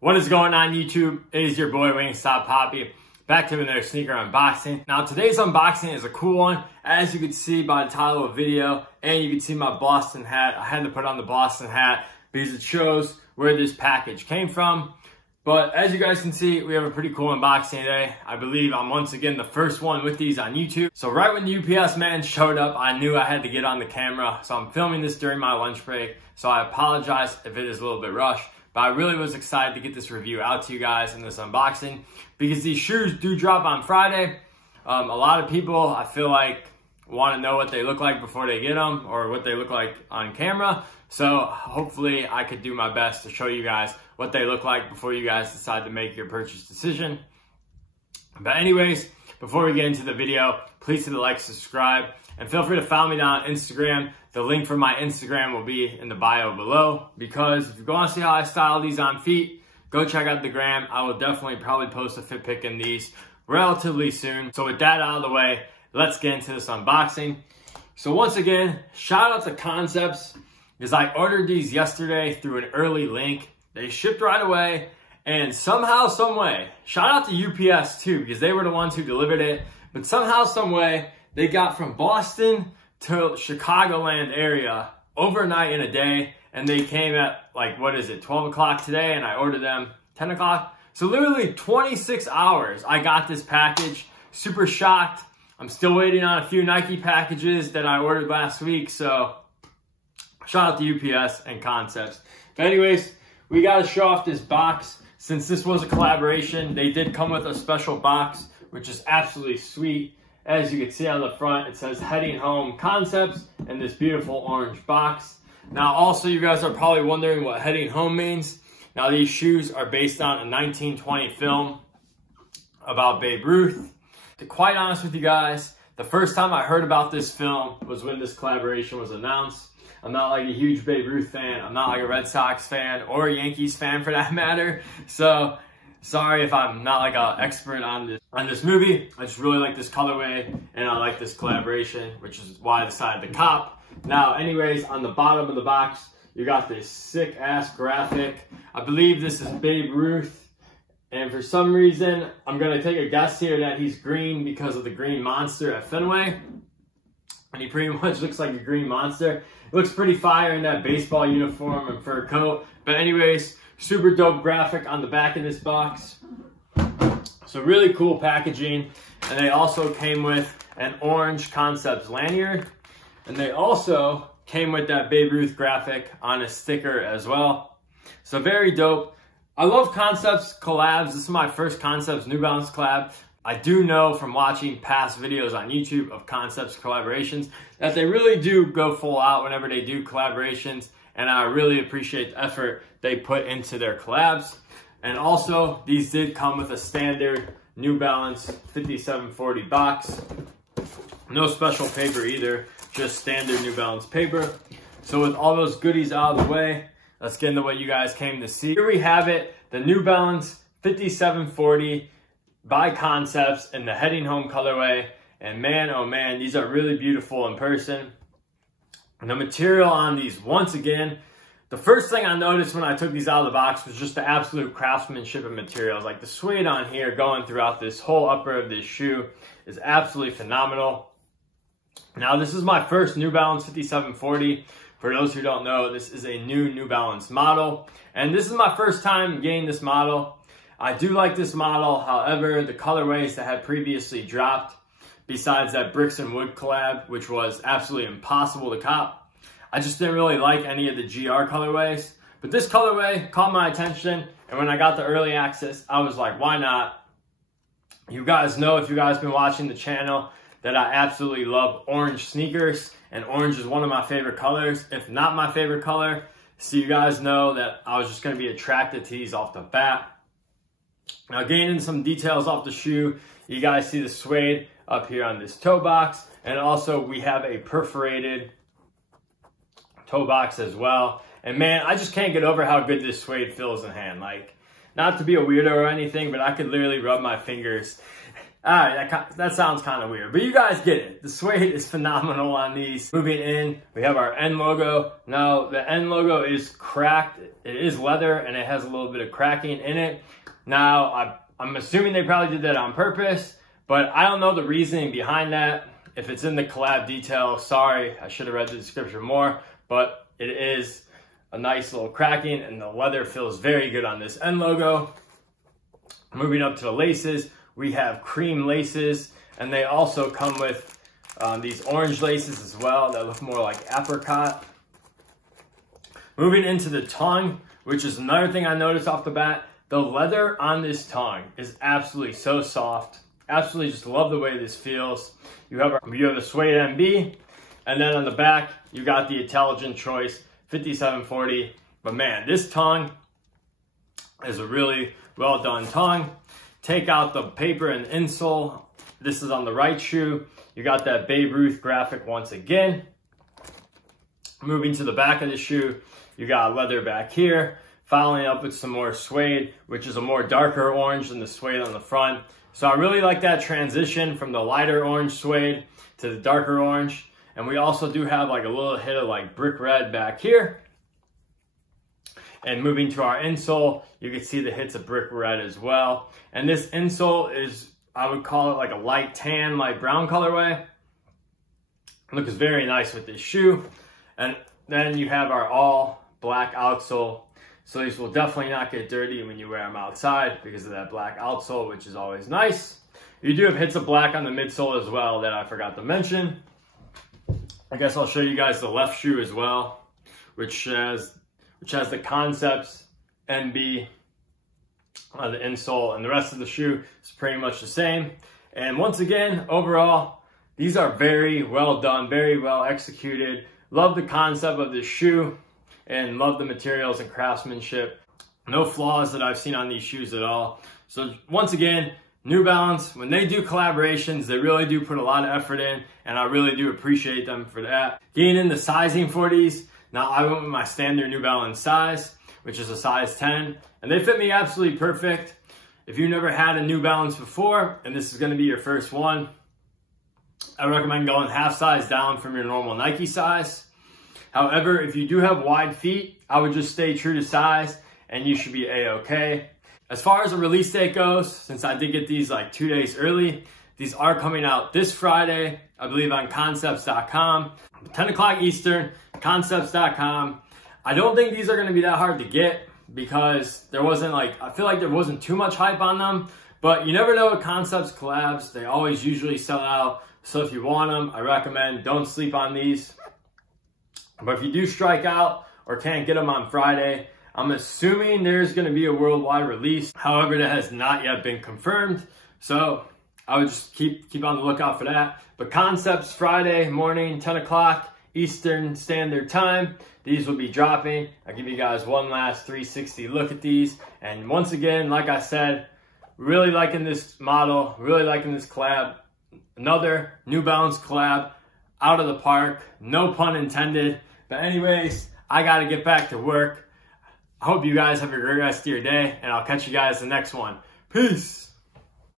What is going on, YouTube? It is your boy Wingstop Poppy, back to another sneaker unboxing. Now today's unboxing is a cool one, as you can see by the title of the video, and you can see my Boston hat. I had to put on the Boston hat because it shows where this package came from. But as you guys can see, we have a pretty cool unboxing today. I believe I'm once again the first one with these on YouTube. So right when the UPS man showed up, I knew I had to get on the camera. So I'm filming this during my lunch break. So I apologize if it is a little bit rushed. But I really was excited to get this review out to you guys in this unboxing because these shoes do drop on Friday. A lot of people, I feel like, want to know what they look like before they get them or what they look like on camera. So hopefully I could do my best to show you guys what they look like before you guys decide to make your purchase decision. But anyways, before we get into the video, please hit the like, subscribe, and feel free to follow me down on Instagram. The link for my Instagram will be in the bio below, because if you want to see how I style these on feet, go check out the gram. I will definitely probably post a fit pic in these relatively soon. So with that out of the way, let's get into this unboxing. So once again, shout out to Concepts, because I ordered these yesterday through an early link. They shipped right away, and somehow, some way, shout out to UPS too, because they were the ones who delivered it, but somehow, some way, they got from Boston to Chicagoland area overnight in a day, and they came at, like, what is it, 12 o'clock today, and I ordered them 10 o'clock. So literally 26 hours I got this package. Super shocked. I'm still waiting on a few Nike packages that I ordered last week, so shout out to UPS and Concepts. But anyways, we got to show off this box. Since this was a collaboration, they did come with a special box, which is absolutely sweet. As you can see on the front, it says Heading Home Concepts in this beautiful orange box. Now, also, you guys are probably wondering what Heading Home means. Now, these shoes are based on a 1920 film about Babe Ruth. To be quite honest with you guys, the first time I heard about this film was when this collaboration was announced. I'm not like a huge Babe Ruth fan. I'm not like a Red Sox fan or a Yankees fan for that matter. So sorry if I'm not like an expert on this movie. I just really like this colorway and I like this collaboration, which is why I decided to cop. Now, anyways, on the bottom of the box, you got this sick ass graphic. I believe this is Babe Ruth. And for some reason, I'm gonna take a guess here that he's green because of the green monster at Fenway. And he pretty much looks like a green monster. It looks pretty fire in that baseball uniform and fur coat. But anyways, super dope graphic on the back of this box. So really cool packaging. And they also came with an orange Concepts lanyard. And they also came with that Babe Ruth graphic on a sticker as well. So very dope. I love Concepts collabs. This is my first Concepts New Balance collab. I do know from watching past videos on YouTube of Concepts collaborations that they really do go full out whenever they do collaborations, and I really appreciate the effort they put into their collabs. And also, these did come with a standard New Balance 5740 box. No special paper either, just standard New Balance paper. So with all those goodies out of the way, let's get into what you guys came to see. Here we have it, the New Balance 5740 by Concepts in the Heading Home colorway. And man, oh man, these are really beautiful in person. And the material on these, once again, the first thing I noticed when I took these out of the box was just the absolute craftsmanship of materials. Like the suede on here going throughout this whole upper of this shoe is absolutely phenomenal. Now, this is my first New Balance 5740. For those who don't know, this is a New Balance model. And this is my first time getting this model. I do like this model. However, the colorways that had previously dropped, besides that Bricks and Wood collab, which was absolutely impossible to cop, I just didn't really like any of the GR colorways. But this colorway caught my attention, and when I got the early access, I was like, why not? You guys know, if you guys been watching the channel, that I absolutely love orange sneakers, and orange is one of my favorite colors, if not my favorite color. So you guys know that I was just going to be attracted to these off the bat. Now, getting into some details off the shoe, you guys see the suede up here on this toe box, and also we have a perforated toe box as well. And man, I just can't get over how good this suede feels in hand. Like, not to be a weirdo or anything, but I could literally rub my fingers Alright, that sounds kind of weird, but you guys get it. The suede is phenomenal on these. Moving in, we have our N logo. Now, the N logo is cracked. It is leather, and it has a little bit of cracking in it. Now, I'm assuming they probably did that on purpose, but I don't know the reasoning behind that. If it's in the collab detail, sorry, I should have read the description more, but it is a nice little cracking, and the leather feels very good on this N logo. Moving up to the laces, we have cream laces, and they also come with these orange laces as well that look more like apricot. Moving into the tongue, which is another thing I noticed off the bat, the leather on this tongue is absolutely so soft. Absolutely just love the way this feels. You have the suede MB, and then on the back, you got the Intelligent Choice 5740. But man, this tongue is a really well done tongue. Take out the paper and insole. This is on the right shoe. You got that Babe Ruth graphic once again. Moving to the back of the shoe, you got leather back here. Following up with some more suede, which is a more darker orange than the suede on the front. So I really like that transition from the lighter orange suede to the darker orange. And we also do have like a little hit of like brick red back here. And moving to our insole, you can see the hits of brick red as well. And this insole is, I would call it like a light tan, light brown colorway. Looks very nice with this shoe. And then you have our all black outsole. So these will definitely not get dirty when you wear them outside because of that black outsole, which is always nice. You do have hits of black on the midsole as well that I forgot to mention. I guess I'll show you guys the left shoe as well, which has the Concepts NB on the insole, and the rest of the shoe is pretty much the same. And once again, overall, these are very well done, very well executed. Love the concept of this shoe and love the materials and craftsmanship. No flaws that I've seen on these shoes at all. So once again, New Balance, when they do collaborations, they really do put a lot of effort in, and I really do appreciate them for that. Getting into sizing for these, now I went with my standard New Balance size, which is a size 10, and they fit me absolutely perfect. If you've never had a New Balance before, and this is gonna be your first one, I recommend going half size down from your normal Nike size. However, if you do have wide feet, I would just stay true to size and you should be a-okay. As far as the release date goes, since I did get these like 2 days early, these are coming out this Friday, I believe on concepts.com, 10 o'clock Eastern, concepts.com. I don't think these are gonna be that hard to get because I feel like there wasn't too much hype on them, but you never know with Concepts collabs, they always usually sell out. So if you want them, I recommend don't sleep on these. But if you do strike out or can't get them on Friday, I'm assuming there's going to be a worldwide release. However, that has not yet been confirmed. So I would just keep on the lookout for that. But Concepts Friday morning, 10 o'clock Eastern Standard Time. These will be dropping. I'll give you guys one last 360 look at these. And once again, like I said, really liking this model, really liking this collab. Another New Balance collab out of the park, no pun intended. But anyways, I gotta get back to work. I hope you guys have a great rest of your day, and I'll catch you guys in the next one. Peace.